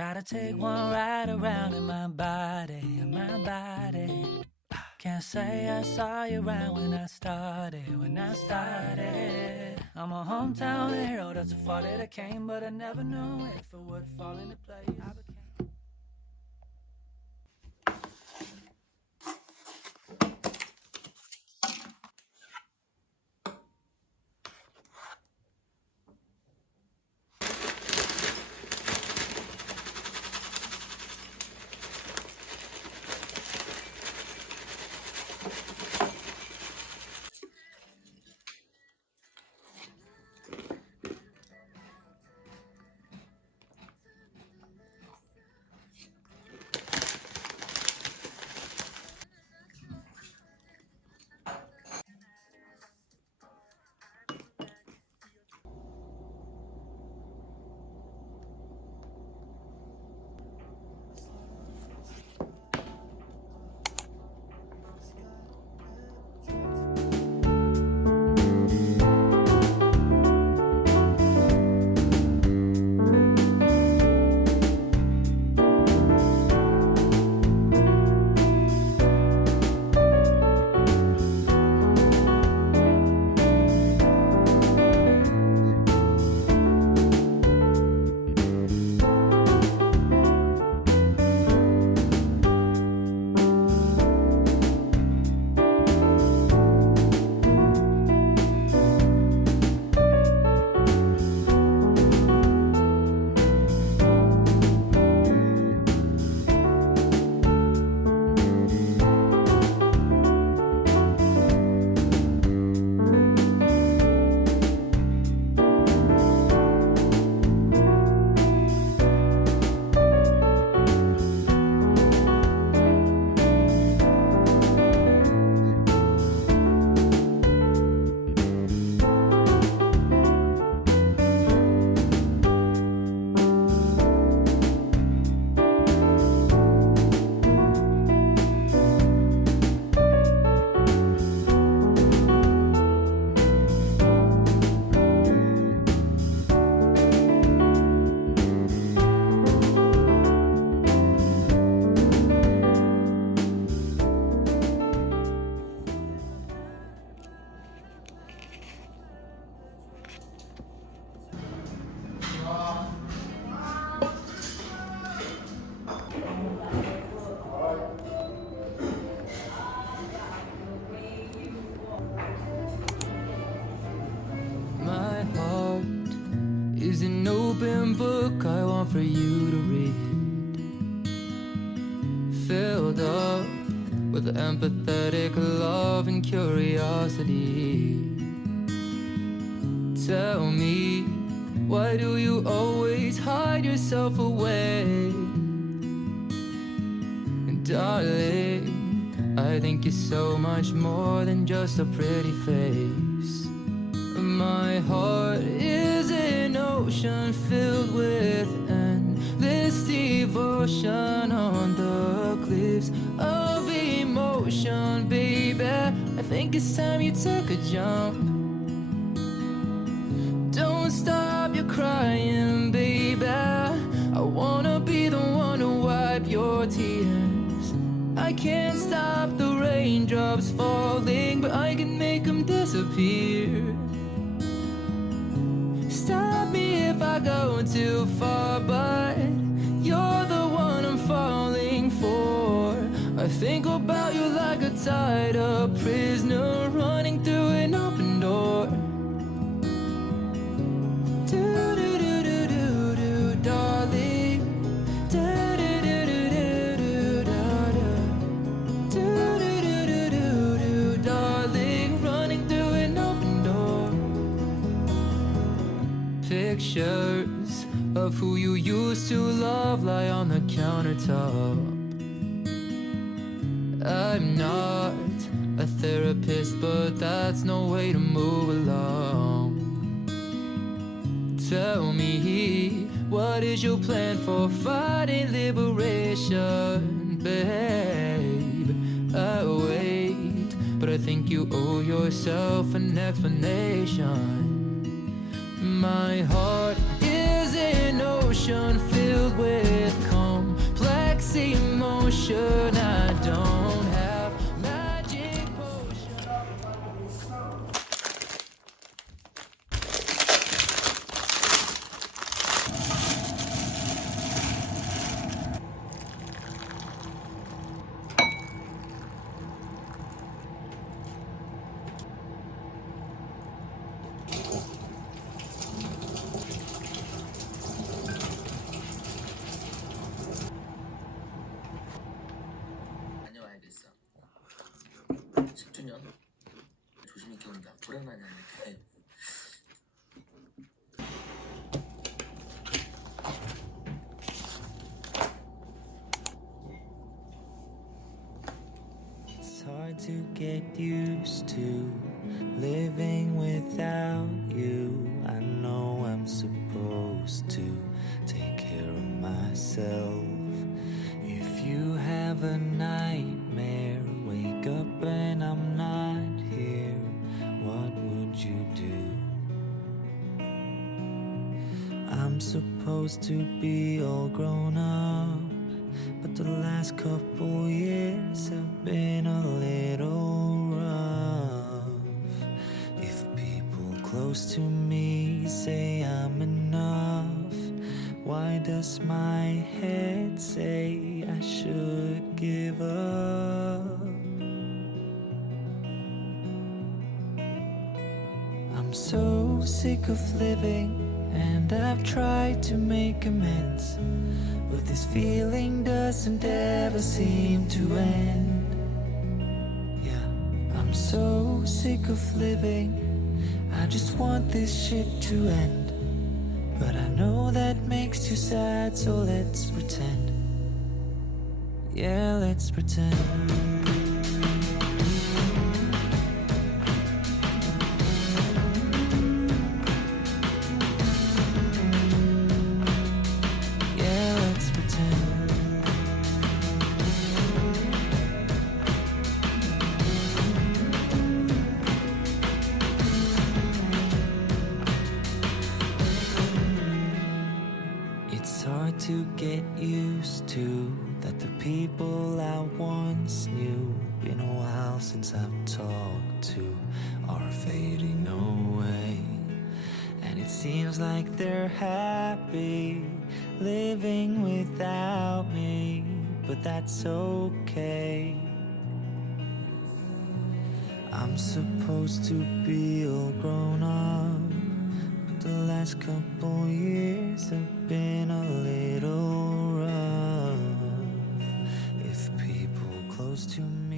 Try to take one ride around in my body, Can't say I saw you right when I started. I'm a hometown hero, that's a fault that I came, but I never knew if it would fall into place. I became is an open book I want for you to read, filled up with empathetic love and curiosity. Tell me, why do you always hide yourself away? And darling, I think you're so much more than just a pretty face. My heart is an ocean filled with endless devotion on the cliffs of emotion, baby. I think it's time you took a jump. Don't stop your crying, baby. I wanna be the one to wipe your tears. I can't stop the raindrops falling, but I can make them disappear. Stop me if I go too far, but you're the one I'm falling for. I think about you like a tied up prisoner running through an open door. Do-do-do-do-do-do, darling. Do-do-do-do-do-do-da-da. Do-do-do-do-do-do, darling, running through an open door. Pictures of who you used to love lie on the countertop. I'm not a therapist, but that's no way to move along. Tell me, what is your plan for fighting liberation, babe? I wait, but I think you owe yourself an explanation. My heart is an ocean filled with ocean. I don't have magic potion. 다녀와야겠어. 10주년 조심히 키운다. 오랜만에 이렇게. It's hard to get used to living without you. I know I'm supposed to take care of myself. If you have a nightmare, wake up and I'm not here, what would you do? I'm supposed to be all grown up, but the last couple years have been a little rough. If people close to me say I'm enough, why does my head say I should give up? I'm so sick of living, and I've tried to make amends, but this feeling doesn't ever seem to end. Yeah, I'm so sick of living, I just want this shit to end. But I know that makes you sad, so let's pretend. Yeah, let's pretend. Yeah, let's pretend. It's hard to get used to that the people I once knew, been a while since I've talked to, are fading away. And it seems like they're happy living without me, but that's okay. I'm supposed to be all grown up, but the last couple years have been a little rough. If people close to me